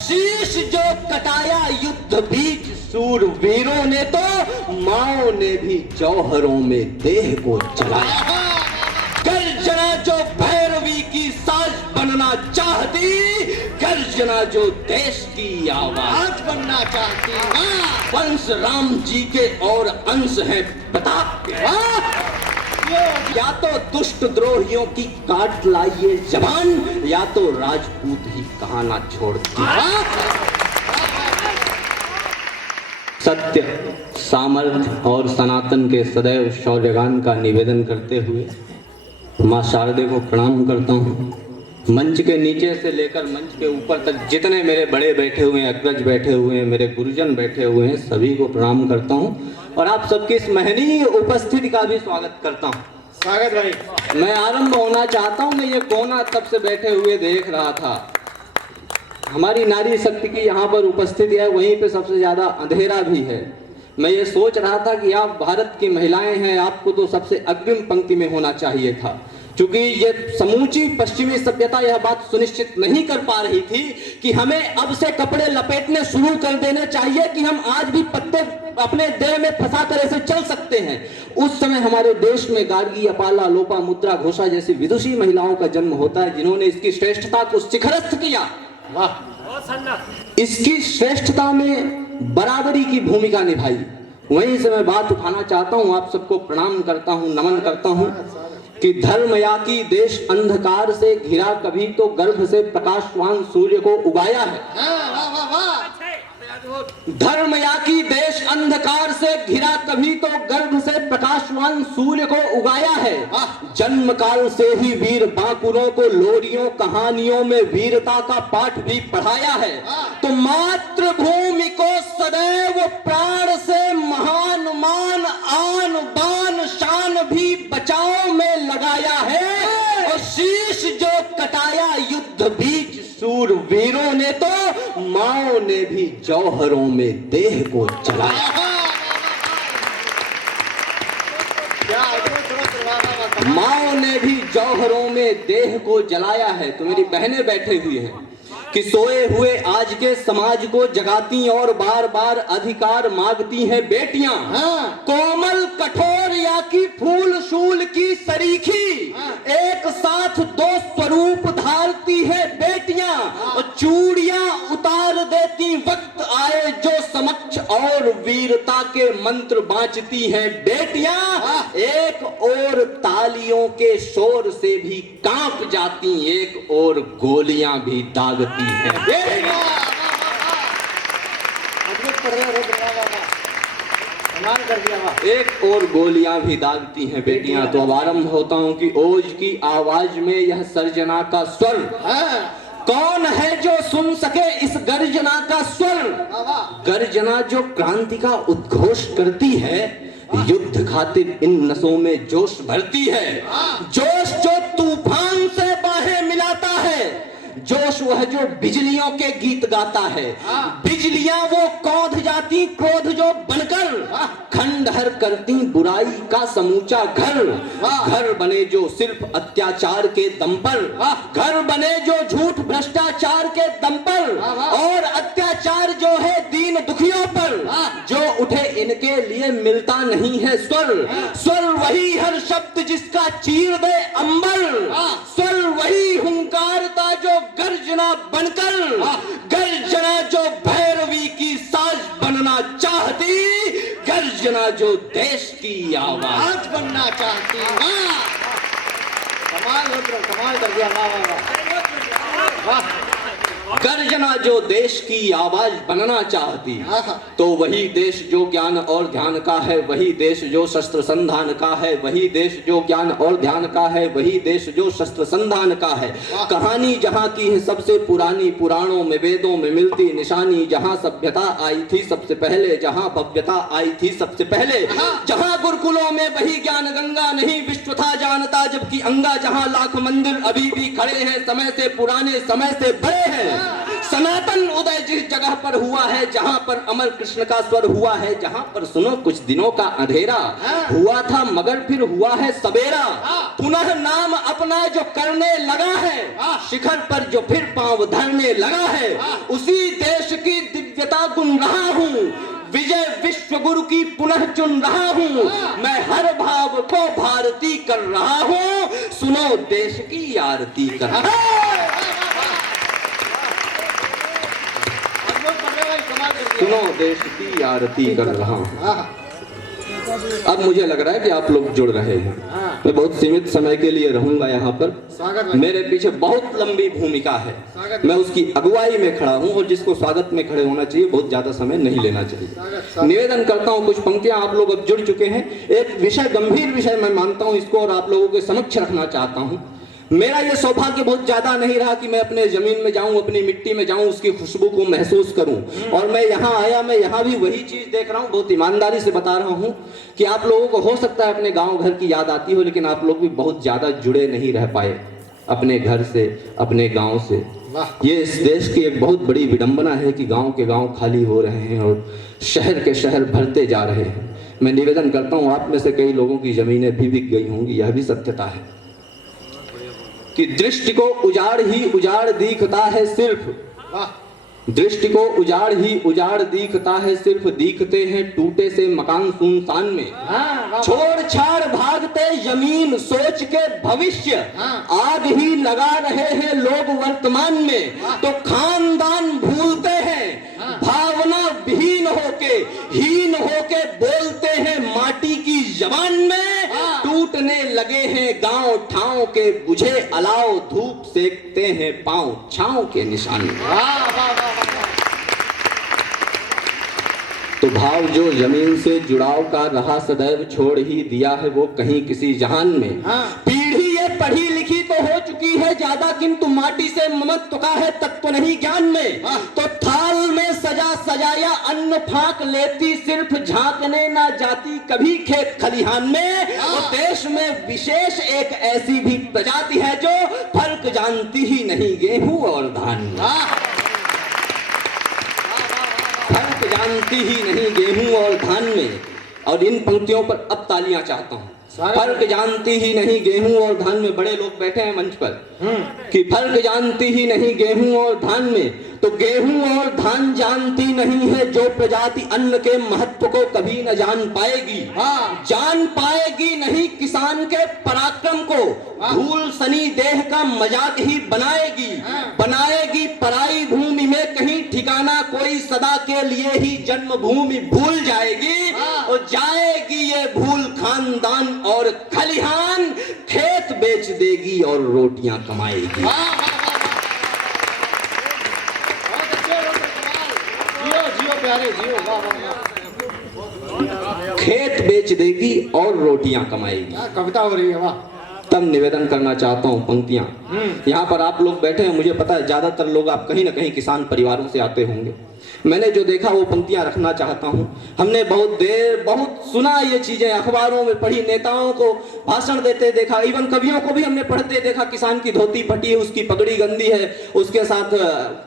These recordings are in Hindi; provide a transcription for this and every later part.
शीश जो कटाया युद्ध बीच सूरवीरों ने, तो माओ ने भी जौहरों में देह को जलाया। गर्जना जो भैरवी की साज बनना चाहती, गर्जना जो देश की आवाज बनना चाहती। वंश राम जी के और अंश है प्रताप के। या तो दुष्ट द्रोहियों की काट लाइए जबान, या तो राजपूत ही कहाना छोड़ती। सत्य, सामर्थ्य और सनातन के सदैव शौर्यगान का निवेदन करते हुए मां शारदे को प्रणाम करता हूँ। मंच के नीचे से लेकर मंच के ऊपर तक जितने मेरे बड़े बैठे हुए हैं, अग्रज बैठे हुए हैं, मेरे गुरुजन बैठे हुए हैं, सभी को प्रणाम करता हूँ और आप सबकी इस महनीय उपस्थिति का भी स्वागत करता हूँ। स्वागत भाई। मैं आरंभ होना चाहता हूँ। मैं ये कोना तब से बैठे हुए देख रहा था। हमारी नारी शक्ति की यहाँ पर उपस्थिति है, वहीं पे सबसे ज्यादा अंधेरा भी है। मैं ये सोच रहा था कि आप भारत की महिलाएं हैं, आपको तो सबसे अग्रिम पंक्ति में होना चाहिए था, क्योंकि ये समूची पश्चिमी सभ्यता यह बात सुनिश्चित नहीं कर पा रही थी कि हमें अब से कपड़े लपेटने शुरू कर देने चाहिए कि हम आज भी पत्ते अपने देह में फंसा कर ऐसे चल सकते हैं। उस समय हमारे देश में गार्गी, अपाला, लोपा, मुद्रा, घोषा जैसी विदुषी महिलाओं का जन्म होता है, जिन्होंने इसकी श्रेष्ठता को शिखरस्थ किया। वाह! इसकी श्रेष्ठता में बराबरी की भूमिका निभाई। वहीं से मैं बात उठाना चाहता हूँ। आप सबको प्रणाम करता हूँ, नमन करता हूँ कि धर्म या की देश अंधकार से घिरा, कभी तो गर्भ से प्रकाशवान सूर्य को उगाया है। धर्म या की देश अंधकार से घिरा, कभी तो गर्भ से प्रकाशवान सूर्य को उगाया है। जन्म काल से ही वीर बांकुरों को लोरियों कहानियों में वीरता का पाठ भी पढ़ाया है। तो मातृभूमि को सदैव प्राण से महान मान, आन बान शान भी बचाव में लगाया है। और शीश जो कटाया युद्ध बीच सूरवीरों ने, तो माओ ने भी जौहरों में देह को जलाया। माओ ने भी जौहरों में देह को जलाया है। तो मेरी बहनें बैठे हुई हैं कि सोए हुए आज के समाज को जगाती और बार बार अधिकार मांगती हैं बेटियां। कोमल कठोर या की फूल शूल की सरीखी, एक साथ दो स्वरूप धारती है बेटियां। और चूड़ियां उतार देती वक्त आए जो समक्ष, और वीरता के मंत्र बांचती हैं बेटियां। एक और तालियों के शोर से भी कांप जाती, एक और गोलियां भी दागती है। एक और गोलियां भी दागती हैं बेटियां। तो अब आरंभ होता हूं कि ओज की आवाज में यह सर्जना का स्वर, कौन है जो सुन सके इस गर्जना का स्वर। गर्जना जो क्रांति का उद्घोष करती है, युद्ध खातिर इन नसों में जोश भरती है। जोश जो तूफान से बाहें मिलाता है, जोश वह जो बिजलियों के गीत गाता है। बिजलियां वो कौंध जाती क्रोध जो बनकर, खंडहर करती बुराई का समूचा घर। घर बने जो सिर्फ अत्याचार के दम पर, घर बने जो झूठ भ्रष्टाचार के दम पर, और अत्याचार जो है दीन दुखियों पर। जो उठे इनके लिए मिलता नहीं है स्वर। स्वर वही हर शब्द जिसका चीर दे अंबर। स्वर वही हुंकारता जो गर्जना बनकर, गर्जना जो भैरवी की साज बनना चाहती, गर्जना जो देश की आवाज बनना चाहती। कमाल कर दिया। वाह! गर्जना जो देश की आवाज बनना चाहती, तो वही देश जो ज्ञान और ध्यान का है, वही देश जो शस्त्र संधान का है, वही देश जो ज्ञान और ध्यान का है, वही देश जो शस्त्र संधान का है। कहानी जहाँ की है सबसे पुरानी, पुराणों में वेदों में मिलती निशानी। जहाँ सभ्यता आई थी सबसे पहले, जहाँ भव्यता आई थी सबसे पहले, जहाँ गुरुकुलों में वही ज्ञान गंगा नहीं विश्व था जानता, जबकि अंगा जहाँ लाख मंदिर अभी भी खड़े हैं, समय से पुराने समय से बड़े हैं। सनातन उदय जिस जगह पर हुआ है, जहां पर अमर कृष्ण का स्वर हुआ है, जहां पर सुनो कुछ दिनों का अंधेरा हुआ था मगर फिर हुआ है सवेरा। पुनः नाम अपना जो करने लगा है, शिखर पर जो फिर पांव धरने लगा है, उसी देश की दिव्यता गुन रहा हूं, विजय विश्व गुरु की पुनः चुन रहा हूं, मैं हर भाव को भारती कर रहा हूं, सुनो देश की आरती कर रहा हूं, सुनो देश की आरती कर रहा हूं। अब मुझे लग रहा है कि आप लोग जुड़ रहे हैं। मैं बहुत सीमित समय के लिए रहूंगा यहाँ पर। मेरे पीछे बहुत लंबी भूमिका है, मैं उसकी अगुवाई में खड़ा हूँ और जिसको स्वागत में खड़े होना चाहिए बहुत ज्यादा समय नहीं लेना चाहिए। निवेदन करता हूँ, कुछ पंक्तियां आप लोग अब जुड़ चुके हैं। एक विषय, गंभीर विषय मैं मानता हूँ इसको, और आप लोगों के समक्ष रखना चाहता हूँ। मेरा ये सौभाग्य बहुत ज्यादा नहीं रहा कि मैं अपने जमीन में जाऊं, अपनी मिट्टी में जाऊं, उसकी खुशबू को महसूस करूं, और मैं यहाँ आया, मैं यहाँ भी वही चीज देख रहा हूं। बहुत ईमानदारी से बता रहा हूं कि आप लोगों को हो सकता है अपने गांव घर की याद आती हो, लेकिन आप लोग भी बहुत ज्यादा जुड़े नहीं रह पाए अपने घर से, अपने गाँव से। ये इस देश की एक बहुत बड़ी विडंबना है कि गाँव के गाँव खाली हो रहे हैं और शहर के शहर भरते जा रहे हैं। मैं निवेदन करता हूँ, आप में से कई लोगों की जमीनें भी बिक गई होंगी, यह भी सत्यता है कि दृष्टि को उजाड़ ही उजाड़ दिखता है सिर्फ, दृष्टि को उजाड़ ही उजाड़ दिखता है सिर्फ, दिखते हैं टूटे से मकान सुनसान में, छोड़ छाड़ भागते जमीन सोच के भविष्य, आग ही लगा रहे हैं लोग वर्तमान में, तो खानदान भूलते हैं, भावना विहीन होके हीन होके बोलते हैं माटी की जबान में, टूटने लगे हैं गांव ठाव के बुझे अलाव, धूप सेकते हैं पांव छांव के निशान में। तो भाव जो जमीन से जुड़ाव का रहा सदैव छोड़ ही दिया है वो कहीं किसी जहान में। पीढ़ी ये पढ़ी लिखी तो हो चुकी है ज्यादा, किंतु माटी से ममत्व का है तत्व नहीं ज्ञान में। तो थाल में सजा सजाया अन्न फाक लेती, सिर्फ झांकने ना जाती कभी खेत खलिहान में। और देश में विशेष एक ऐसी भी प्रजाति है जो फर्क जानती ही नहीं गेहूं और धान में, फर्क जानती ही नहीं गेहूं और धान में। और इन पंक्तियों पर अब तालियां चाहता हूं। फर्क जानती ही नहीं गेहूं और धान में, बड़े लोग बैठे हैं मंच पर कि फर्क जानती ही नहीं गेहूं और धान में, तो गेहूं और धान जानती नहीं है जो प्रजाति अन्न के महत्व को कभी न जान पाएगी। जान पाएगी नहीं किसान के पराक्रम को, धूल सनी देह का मजाक ही बनाएगी, बनाएगी पराई भूमि में कहीं ठिकाना कोई, सदा के लिए ही जन्मभूमि भूल जाएगी। और जाएगी ये भूल खानदान और खलिहान, खेत बेच देगी और रोटियां कमाएगी। खेत बेच देगी और रोटियां कमाएगी। कविता हो रही है, वाह। तब निवेदन करना चाहता हूं पंक्तियां। यहाँ पर आप लोग बैठे हैं, मुझे पता है ज्यादातर लोग आप कहीं ना कहीं किसान परिवारों से आते होंगे। मैंने जो देखा वो पंक्तियां रखना चाहता हूं। हमने बहुत सुना ये चीजें, अखबारों में पढ़ी, नेताओं को भाषण देते देखा, इवन कवियों को भी हमने पढ़ते देखा। किसान की धोती फटी है, उसकी पगड़ी गंदी है, उसके साथ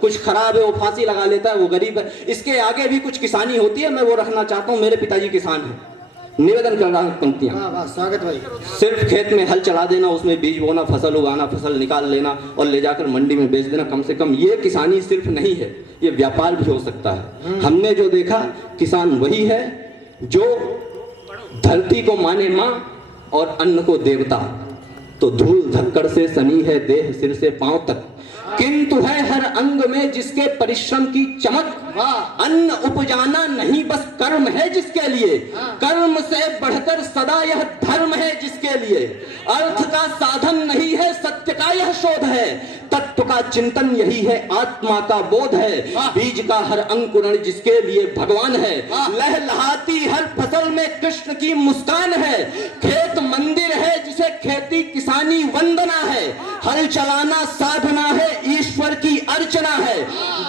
कुछ खराब है, वो फांसी लगा लेता है, वो गरीब है। इसके आगे भी कुछ किसानी होती है, मैं वो रखना चाहता हूँ। मेरे पिताजी किसान हैं। निवेदन कर रहा हूं पंक्तियां। स्वागत भाई। सिर्फ खेत में हल चला देना, उसमें बीज बोना, फसल उगाना, फसल निकाल लेना और ले जाकर मंडी में बेच देना, कम से कम ये किसानी सिर्फ नहीं है, ये व्यापार भी हो सकता है। हमने जो देखा, किसान वही है जो धरती को माने मां और अन्न को देवता। तो धूल धक्कड़ से सनी है देह सिर से पांव तक, किंतु है हर अंग में जिसके परिश्रम की चमक। अन्न उपजाना नहीं बस कर्म है जिसके लिए, कर्म से बढ़कर सदा यह धर्म है जिसके लिए। अर्थ का साधन नहीं है, सत्य का यह शोध है, तत्व का चिंतन यही है, आत्मा का बोध है। बीज का हर अंकुरण जिसके लिए भगवान है, लहलहाती हर फसल में कृष्ण की मुस्कान है। खेत मंदिर है जिसे खेती किसानी वंदना है, हल चलाना साधना है, ईश्वर ईश्वर की अर्चना है।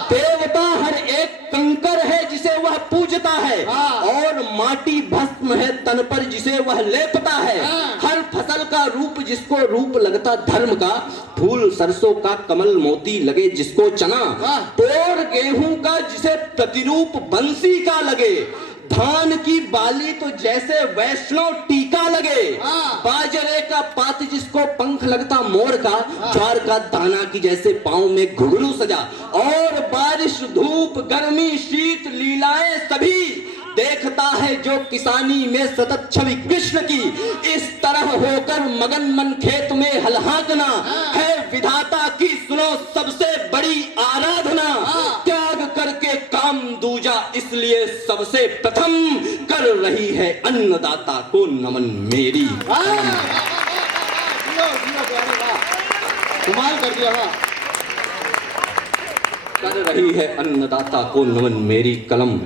देवता हर एक कंकर है जिसे वह पूजता है, और माटी भस्म है तन पर जिसे वह लेपता है। हर फसल का रूप जिसको रूप लगता धर्म का, फूल सरसों का कमल मोती लगे जिसको चना, तोड़ गेहूं का जिसे प्रतिरूप बंसी का लगे, धान की बाली तो जैसे वैष्णव टीका लगे, बाजरे का पात जिसको पंख लगता मोर का, ज्वार का दाना की जैसे पांव में घुंघरू सजा, और बारिश धूप गर्मी शीत लीलाएं सभी देखता है जो किसानी में सतत छवि कृष्ण की। इस तरह होकर मगन मन खेत में हल हाँकना है विधाता की सुनो सबसे बड़ी आराधना। त्याग करके काम दूजा इसलिए सबसे प्रथम कर रही है अन्नदाता को नमन मेरी। कमाल कर दिया। कर रही है अन्नदाता को नमन मेरी कलम।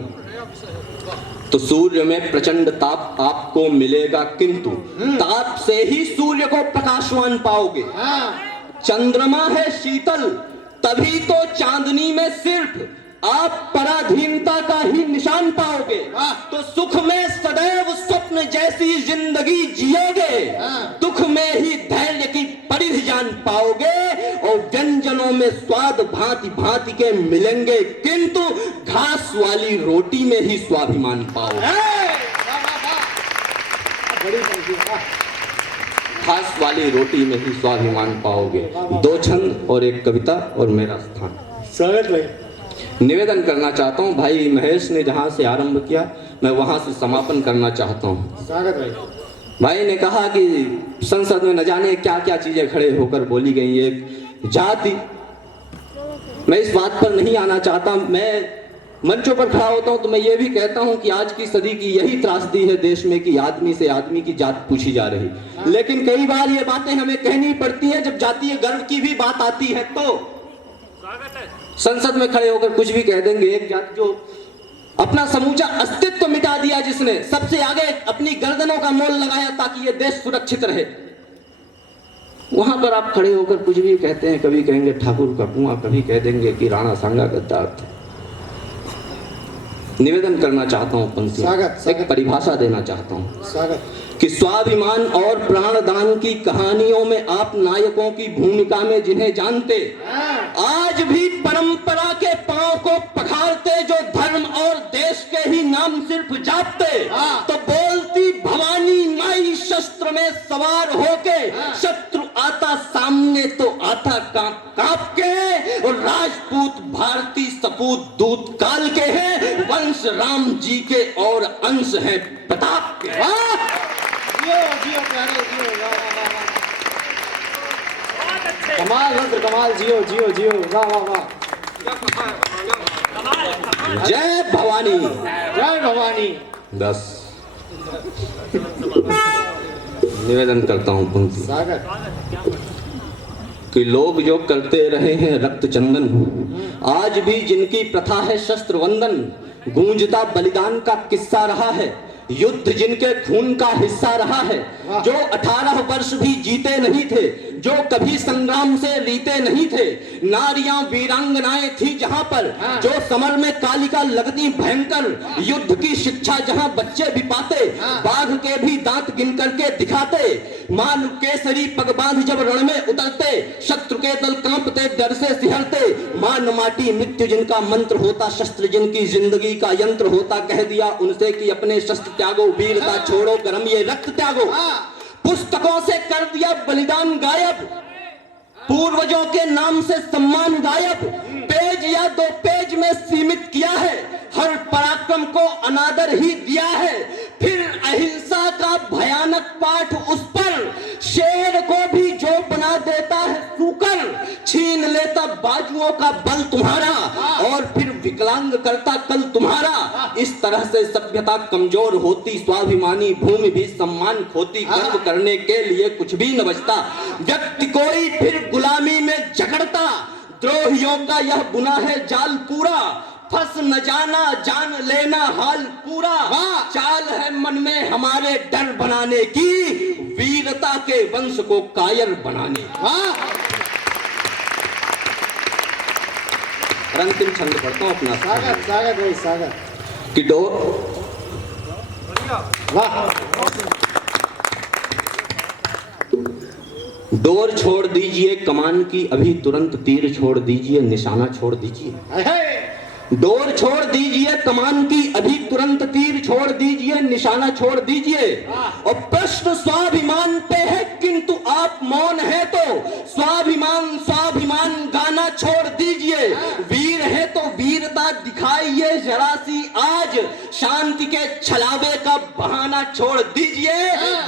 तो सूर्य में प्रचंड ताप आपको मिलेगा, किंतु ताप से ही सूर्य को प्रकाशवान पाओगे। चंद्रमा है शीतल तभी तो चांदनी में सिर्फ आप पराधीनता का ही निशान पाओगे। तो सुख में सदैव स्वप्न जैसी जिंदगी जियोगे, दुख में ही धैर्य की परिधि जान पाओगे, और व्यंजनों में स्वाद भांति भांति के मिलेंगे, किंतु घास वाली रोटी में ही स्वाभिमान पाओगे। घास वाली रोटी में ही स्वाभिमान पाओगे। 2 छंद और एक कविता और मेरा स्थान। स्वागत भाई। निवेदन करना चाहता हूँ, भाई महेश ने जहाँ से आरंभ किया मैं वहाँ से समापन करना चाहता हूँ। स्वागत भाई। भाई ने कहा कि संसद में न जाने क्या क्या चीजें खड़े होकर बोली गई, एक जाति। मैं इस बात पर नहीं आना चाहता। मैं मंचों पर खड़ा होता हूं तो मैं ये भी कहता हूं कि आज की सदी की यही त्रासदी है देश में कि आदमी से आदमी की जात पूछी जा रही। लेकिन कई बार ये बातें हमें कहनी पड़ती है जब जातीय गर्व की भी बात आती है। तो संसद में खड़े होकर कुछ भी कह देंगे। एक जाति जो अपना समूचा अस्तित्व मिटा दिया, जिसने सबसे आगे अपनी गर्दनों का मोल लगाया ताकि ये देश सुरक्षित रहे, वहां पर आप खड़े होकर कुछ भी कहते हैं। कभी कहेंगे ठाकुर का कुआं, कभी कह देंगे कि राणा सांगा गद्दार थे। निवेदन करना चाहता हूं पंक्ति, एक परिभाषा देना चाहता हूं कि स्वाभिमान और प्राणदान की कहानियों में आप नायकों की भूमिका में जिन्हें जानते, आज भी परंपरा के पांव को पखारते, जो धर्म और देश के ही नाम सिर्फ जापते, तो बोलती भवानी माई शस्त्र में सवार होके, शत्रु आता सामने तो आता कांप कांप के, और राजपूत भारतीय सपूत दूत काल के हैं, वंश राम जी के और अंश हैं प्रताप के। जियो प्यारे जियो, वाह वाह वाह, कमाल रद्र कमाल, जियो जियो जियो, वाह वाह वाह। जय भवानी, जय भवानी। बस निवेदन करता हूं पंक्ति कि लोग जो करते रहे हैं रक्त चंदन, आज भी जिनकी प्रथा है शस्त्र वंदन, गूंजता बलिदान का किस्सा रहा है, युद्ध जिनके खून का हिस्सा रहा है, जो 18 वर्ष भी जीते नहीं थे, जो कभी संग्राम से रीते नहीं थे, नारियां वीरांगनाएं थी जहां पर, जो समर में कालिका लगती भयंकर, युद्ध की शिक्षा जहां बच्चे भी पाते, बाघ के भी दांत गिन करके दिखाते, मान केसरी पग बांध जब रण में उतरते, शत्रु के दल कांपते डर से सिहरते, मान माटी मृत्यु जिनका मंत्र होता, शस्त्र जिनकी जिंदगी का यंत्र होता, कह दिया उनसे कि अपने शस्त्र त्यागो, वीरता छोड़ो, गरम ये रक्त त्यागो। पुस्तकों से कर दिया बलिदान गायब, पूर्वजों के नाम से सम्मान गायब, पेज या 2 पेज में सीमित किया है, हर पराक्रम को अनादर ही दिया है, फिर अहिंसा का भयानक पाठ उस पर, शेर को भी जो बना देता है सूकर, छीन लेता बाजुओं का बल तुम्हारा, और फिर विकलांग करता कल तुम्हारा। इस तरह से सभ्यता कमजोर होती, स्वाभिमानी भूमि भी सम्मान खोती, गर्व करने के लिए कुछ भी न बचता, व्यक्ति कोई फिर गुलामी में जकड़ता, द्रोहियों का यह बुना है जाल पूरा, फंस न जाना जान लेना हाल पूरा, चाल है मन में हमारे डर बनाने की, वीरता के वंश को कायर बनाने। और अंतिम छंद पढ़ता हूँ अपना स्वागत स्वागत भाई स्वागत। कि डोर वाह डोर छोड़ दीजिए कमान की, अभी तुरंत तीर छोड़ दीजिए, निशाना छोड़ दीजिए। हाय हाय। डोर छोड़ दीजिए कमान की, अभी तुरंत तीर छोड़ दीजिए, निशाना छोड़ दीजिए। और प्रश्न स्वाभिमान पे है किंतु आप मौन है, तो स्वाभिमान स्वाभिमान गाना छोड़ दीजिए। वीर है तो वीरता दिखाइए जरा सी आज, शांति के छलावे का बहाना छोड़ दीजिए।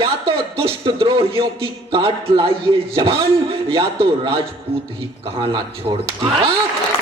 या तो दुष्ट द्रोहियों की काट लाइए जबान, या तो राजपूत ही कहाना छोड़ दीजिए।